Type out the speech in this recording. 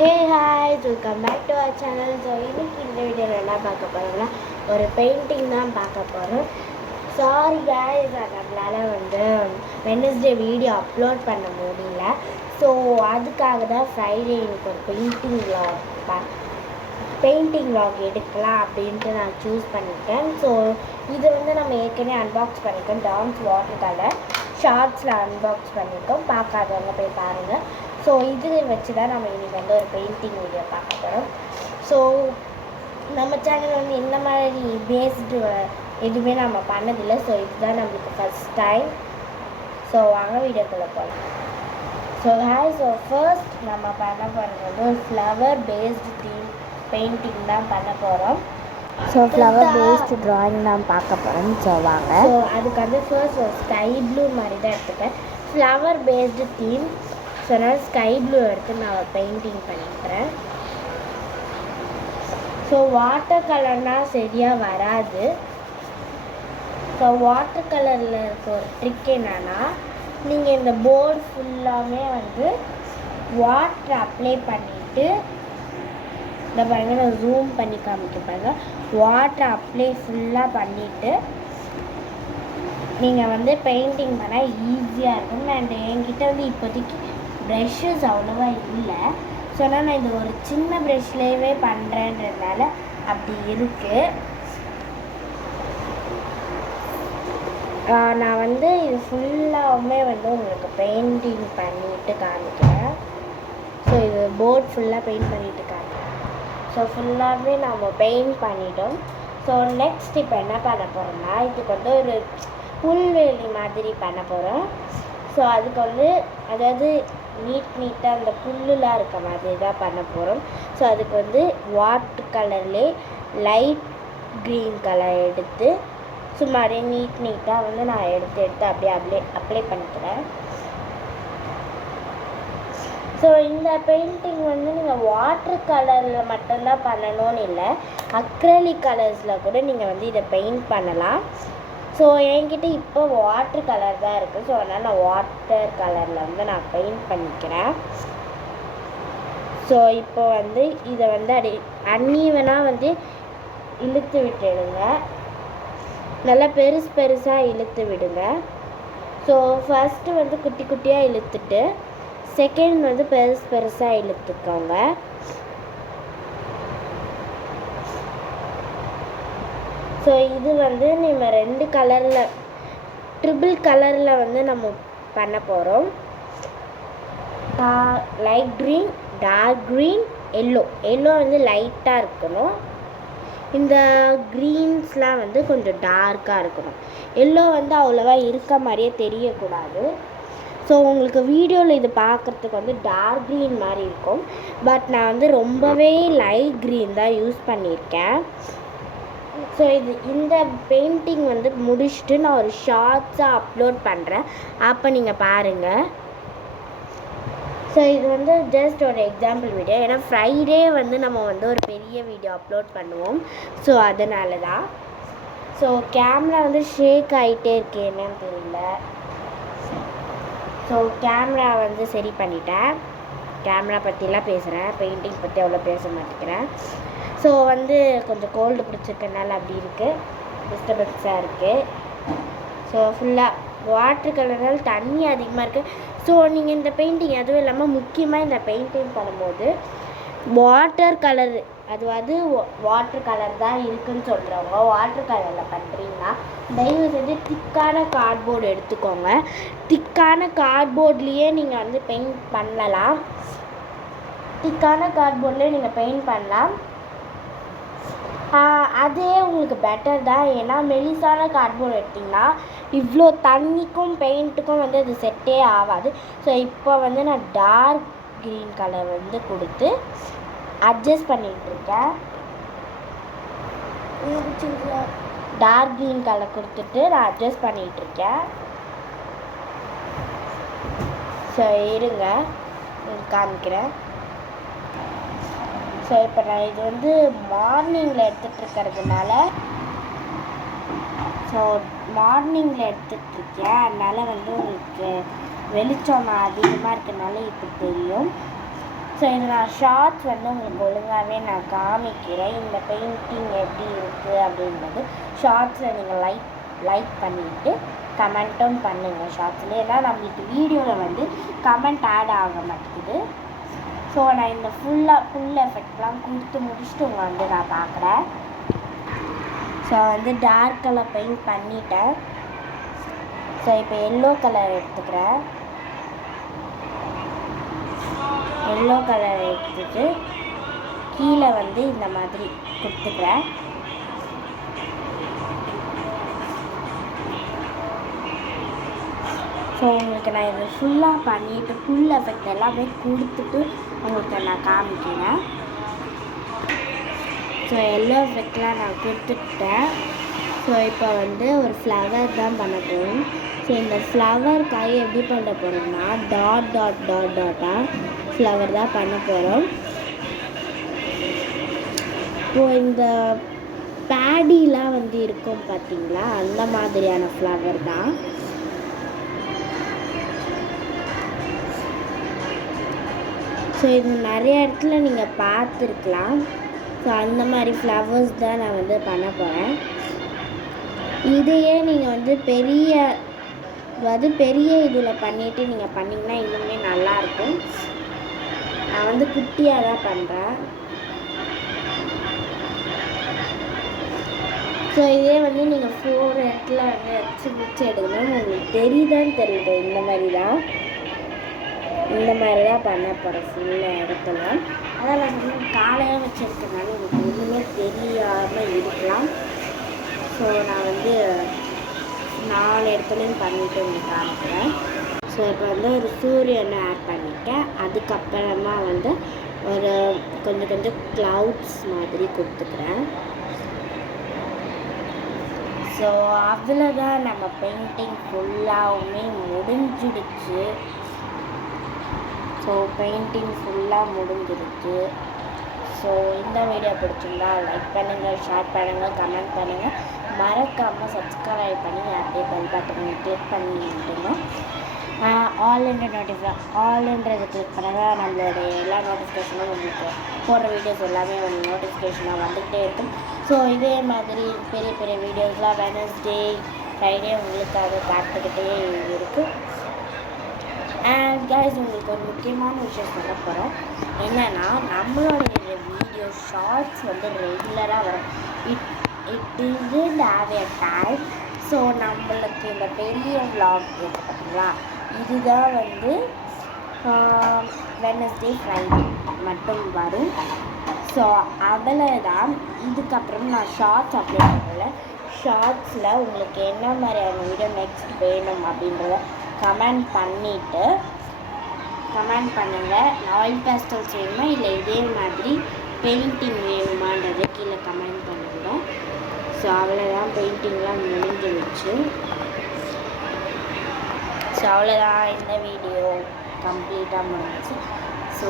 Hey hi, welcome back to our channel. So இன்னைக்கு இந்த வீடியோவில் என்ன பார்க்க போகிறோம்னா ஒரு பெயிண்டிங் தான் பார்க்க போகிறோம். சாரி guys, நம்மளால் வெனஸ்டே வீடியோ அப்லோட் பண்ண முடியல. ஸோ அதுக்காக தான் ஃப்ரைடே எனக்கு ஒரு பெயிண்டிங் வ்ளாக் எடுக்கலாம் அப்படின்ட்டு நான் சூஸ் பண்ணிட்டேன். ஸோ இது நம்ம ஏற்கனவே அன்பாக்ஸ் பண்ணியிருக்கோம். டாம்ஸ் வாட்டர் கலர் ஷார்ட்ஸில் அன்பாக்ஸ் பண்ணியிருக்கோம். பார்க்காதவங்க போய் பாருங்கள். ஸோ இது வச்சு தான் நம்ம இன்றைக்கி ஒரு பெயிண்டிங் வீடியோ பார்க்க போகிறோம். ஸோ நம்ம சேனல் இந்த மாதிரி பேஸ்டு எதுவுமே நம்ம பண்ணதில்லை. ஸோ இதுதான் நம்மளுக்கு ஃபஸ்ட் டைம். ஸோ வாங்க வீடியோக்குள்ளே போகலாம். ஸோ ஃபர்ஸ்ட் நம்ம பண்ண போகிறது ஒரு ஃப்ளவர் பேஸ்டு தீம் பெயிண்டிங் தான் பண்ண போகிறோம். ஸோ ஃப்ளவர் பேஸ்டு ட்ராயிங் தான் பார்க்க போகிறோம். ஸோ வாங்க. ஸோ அதுக்கு ஃபர்ஸ்ட் ஒரு ஸ்கை ப்ளூ மாதிரி தான் எடுத்துப்பேன். Flower based theme. ஸோ நான் ஸ்கை ப்ளூ எடுத்து நான் பெயிண்டிங் பண்ணிக்கிறேன். ஸோ வாட்டர் கலர்னால் சரியாக வராது. ஸோ வாட்டர் கலரில் இருக்க ஒரு ட்ரிக் என்னன்னா, நீங்கள் இந்த போர்டு ஃபுல்லாமே வாட்டர் அப்ளை பண்ணிவிட்டு இந்த பாருங்க, நான் ஜூம் பண்ணி காமிக்க பாருங்க. வாட்டர் அப்ளை ஃபுல்லாக பண்ணிவிட்டு நீங்கள் பெயிண்டிங் பண்ணால் ஈஸியாக இருக்கும். அண்ட் என்கிட்ட இப்போதைக்கு ப்ரெஷ்ஷஸ் அவ்வளோவா இல்லை. ஸோ நான் இது ஒரு சின்ன ப்ரெஷ்லேயே பண்ணுறேன்றதுனால அப்படி இருக்குது. நான் இது ஃபுல்லாகவுமே உங்களுக்கு பெயிண்டிங் பண்ணிவிட்டு காமிக்கிறேன். ஸோ இது போர்ட் ஃபுல்லாக பெயிண்ட் பண்ணிவிட்டு காமிக்கிறேன். ஸோ ஃபுல்லாகவே நம்ம பெயிண்ட் பண்ணிட்டோம். ஸோ நெக்ஸ்ட் இப்போ என்ன பண்ண போகிறோம்னா, இதுக்கு ஒரு புல்வெளி மாதிரி பண்ண போகிறோம். ஸோ அதுக்கு அதாவது நீட்டாக அந்த புல்லுலாம் இருக்க மாதிரி தான் பண்ண போகிறோம். ஸோ அதுக்கு வாட்டர் கலர்லேயே லைட் க்ரீன் கலர் எடுத்து சும்மாரே நீட்டாக நான் எடுத்து அப்படியே அப்ளை பண்ணிக்கிறேன். ஸோ இந்த பெயிண்டிங் நீங்கள் வாட்டர் கலரில் மட்டும்தான் பண்ணணும்னு இல்லை, அக்ரலிக் கலர்ஸில் கூட நீங்கள் இதை பெயிண்ட் பண்ணலாம். ஸோ என்கிட்ட இப்போ வாட்டர் கலர் தான் இருக்குது. ஸோ அதனால் நான் வாட்டர் கலரில் நான் பெயிண்ட் பண்ணிக்கிறேன். ஸோ இப்போ இதை அப்படி அன்ஈவனாக இழுத்து விட்டுடுங்க. நல்லா பெருசாக இழுத்து விடுங்க. ஸோ ஃபஸ்ட்டு குட்டி குட்டியாக இழுத்துட்டு செகண்ட் பெருசாக இழுத்துக்கோங்க. ஸோ இது நம்ம ரெண்டு கலரில் ட்ரிபிள் கலரில் நம்ம பண்ண போகிறோம். Light green, dark green, yellow லைட்டாக இருக்கணும். இந்த க்ரீன்ஸ்லாம் கொஞ்சம் டார்க்காக இருக்கணும். எல்லோ அவ்வளோவா இருக்க மாதிரியே தெரியக்கூடாது. ஸோ உங்களுக்கு வீடியோவில் இது பார்க்குறதுக்கு டார்க் க்ரீன் மாதிரி இருக்கும். பட் நான் ரொம்பவே லைட் க்ரீன் தான் யூஸ் பண்ணியிருக்கேன். ஸோ இந்த பெயிண்டிங் முடிச்சுட்டு நான் ஒரு ஷார்ட்ஸாக அப்லோட் பண்ணுறேன். அப்போ நீங்கள் பாருங்கள். ஸோ இது ஜஸ்ட் ஒரு எக்ஸாம்பிள் வீடியோ. ஏன்னா ஃப்ரைடே நம்ம ஒரு பெரிய வீடியோ அப்லோட் பண்ணுவோம். ஸோ அதனால தான். ஸோ கேமரா ஷேக் ஆகிட்டே இருக்கு, என்னன்னு தெரியல. ஸோ கேமரா சரி பண்ணிட்டேன். கேமரா பற்றிலாம் பேசுகிறேன், பெயிண்டிங் பற்றி அவ்வளோ பேச மாட்டேங்கிறேன். ஸோ கொஞ்சம் கோல்டு பிடிச்சிருக்கனால அப்படி இருக்குது, டிஸ்டர்பன்ஸாக இருக்குது. ஸோ ஃபுல்லாக வாட்டர் கலர்னால தண்ணி அதிகமாக இருக்குது. ஸோ நீங்கள் இந்த பெயிண்டிங் அதுவும் இல்லாமல் முக்கியமாக இந்த பெயிண்டிங் பண்ணும்போது வாட்டர் கலர் வாட்டர் கலர் தான் இருக்குதுன்னு சொல்கிறவங்க வாட்டர் கலரில் பண்ணுறீங்கன்னா தயவு செஞ்சு திக்கான கார்ட்போர்டு எடுத்துக்கோங்க. திக்கான கார்ட்போர்ட்லேயே நீங்கள் பெயிண்ட் பண்ணலாம். திக்கான கார்ட்போர்ட்லேயே நீங்கள் பெயிண்ட் பண்ணலாம். அதே உங்களுக்கு பெட்டர் தான். ஏன்னா மெலிசான கார்ட்போர்டு எடுத்திங்கன்னா இவ்வளோ தண்ணிக்கும் பெயிண்ட்டுக்கும் அது செட்டே ஆகாது. ஸோ இப்போ நான் டார்க் க்ரீன் கலர் கொடுத்து அட்ஜஸ்ட் பண்ணிகிட்ருக்கேன். டார்க் க்ரீன் கலர் கொடுத்துட்டு நான் அட்ஜஸ்ட் பண்ணிகிட்ருக்கேன். ஸோ இருங்க காமிக்கிறேன். ஸோ இப்போ நான் இது மார்னிங்கில் எடுத்துகிட்ருக்கிறதுனால அதனால் உங்களுக்கு வெளிச்சம் அதிகமாக இருக்கிறதுனால இப்படி தெரியும். ஸோ இது நான் ஷார்ட்ஸ் வந்து உங்களுக்கு ஒழுங்காகவே நான் காமிக்கிறேன். இந்த பெயிண்டிங் எப்படி இருக்குது அப்படின்றது ஷார்ட்ஸில் நீங்கள் லைக் பண்ணிவிட்டு கமெண்ட்டும் பண்ணுங்கள் ஷார்ட்ஸில். ஏன்னா நம்மளுக்கு வீடியோவில் வந்து கமெண்ட் ஆட் ஆக மாட்டேங்குது. ஸோ நான் இந்த ஃபுல் எஃபெக்ட்லாம் கொடுத்து முடிச்சுட்டு உங்களை வந்து நான் பார்க்குறேன். ஸோ வந்து டார்க் கலர் பெயிண்ட் பண்ணிட்டேன். ஸோ இப்போ எல்லோ கலர் எடுத்துக்கிறேன். எல்லோ கலர் எடுத்துட்டு கீழே வந்து இந்த மாதிரி கொடுத்துக்கிறேன். ஸோ உங்களுக்கு நான் இது ஃபுல்லாக பண்ணிவிட்டு ஃபுல் எஃபெக்ட் எல்லாமே கொடுத்துட்டு உங்களுக்கு நான் காமிக்கிறேன். ஸோ எல்லோ எஃபெக்ட்லாம் நான் கொடுத்துட்டேன். ஸோ இப்போ வந்து ஒரு ஃப்ளவர் தான் பண்ண போகிறோம். ஸோ இந்த ஃப்ளவருக்காக எப்படி பண்ண போகிறோம்னா டாட்டாக ஃப்ளவர் தான் பண்ண போகிறோம். இப்போது இந்த பேடிலாம் வந்து இருக்கும் பார்த்தீங்களா, அந்த மாதிரியான ஃப்ளவர் தான். ஸோ இது நிறைய இடத்துல நீங்கள் பார்த்துருக்கலாம். ஸோ அந்த மாதிரி ஃப்ளவர்ஸ் தான் நான் வந்து பண்ண போகிறேன். இதையே நீங்கள் வந்து பெரிய இதில் பண்ணிவிட்டு நீங்கள் பண்ணிங்கன்னா இன்னுமே நல்லாயிருக்கும். நான் வந்து குட்டியாக தான் பண்ணுறேன். ஸோ இதே வந்து நீங்கள் 4 இடத்துல வந்து வச்சு எடுக்கணும். உங்களுக்கு தெரியுதான்னு தெரியல. இந்த மாதிரி தான் பண்ண போகிறேன் ஃபுல்லாக இடத்துல. அதான் நான் வந்து காலையாக வச்சுருக்கனால உங்களுக்கு எதுவுமே தெரியாமல் இருக்கலாம். ஸோ நான் வந்து 4 இடத்துலையும் பண்ணிவிட்டு உங்களுக்கு காமிக்கிறேன். ஸோ இப்போ வந்து ஒரு சூரியனை ஆட் பண்ணிட்டேன். அதுக்கப்புறமா வந்து ஒரு கொஞ்சம் க்ளவுட்ஸ் மாதிரி கொடுத்துக்கிறேன். ஸோ அவ்வளோதான், நம்ம பெயிண்டிங் ஃபுல்லாகவுமே முடிஞ்சிடுச்சு. ஸோ பெயிண்டிங் ஃபுல்லாக முடிஞ்சிடுச்சு. ஸோ இந்த வீடியோ பிடிச்சிருந்தா லைக் பண்ணுங்கள், ஷேர் பண்ணுங்கள், கமெண்ட் பண்ணுங்கள். மறக்காமல் சப்ஸ்கிரைப் பண்ணி அப்படியே பெல் பட்டனை கிளிக் பண்ணிட்டுங்க. ஆல்ன்றது கிளிக் பண்ணால் நம்மளுடைய எல்லா நோட்டிஃபிகேஷனும் உங்களுக்கு போடுற வீடியோஸ் எல்லாமே உங்களுக்கு நோட்டிஃபிகேஷனாக வந்துகிட்டே இருக்கும். ஸோ இதே மாதிரி பெரிய வீடியோஸ்லாம் வெனஸ்டே ஃப்ரைடே உங்களுக்காக காத்துக்கிட்டே இருக்குது. அண்ட் கைஸ், உங்களுக்கு ஒரு முக்கியமான விஷயம் சொல்ல போகிறேன். என்னென்னா, நம்மளுடைய வீடியோ ஷார்ட்ஸ் வந்து ரெகுலராக வரும். It is have a time. So நம்மளுக்கு இந்த பெரிய vlog இருக்குது பார்த்தீங்களா, இதுதான் வந்து வெனஸ்டே ஃப்ரைடே மட்டும் வரும். ஸோ அவ்வளோதான். இதுக்கப்புறம் நான் ஷார்ட்ஸ் அப்லோட் பண்ணுறேன். ஷார்ட்ஸில் உங்களுக்கு என்ன மாதிரியான வீடியோ நெக்ஸ்ட் வேணும் அப்படின்றத கமெண்ட் பண்ணுங்கள். ஆயில் பேஸ்டல்ஸ் வேணுமா இல்லை இதே மாதிரி பெயிண்டிங் வேணுமான்றதை கீழே கமெண்ட் பண்ணுங்கள். ஸோ அவ்வளோதான், பெயிண்டிங்லாம் முடிஞ்சிருச்சு. ஸோ அவ்வளோதான், இந்த வீடியோ கம்ப்ளீட்டாக முடிஞ்சிச்சு. ஸோ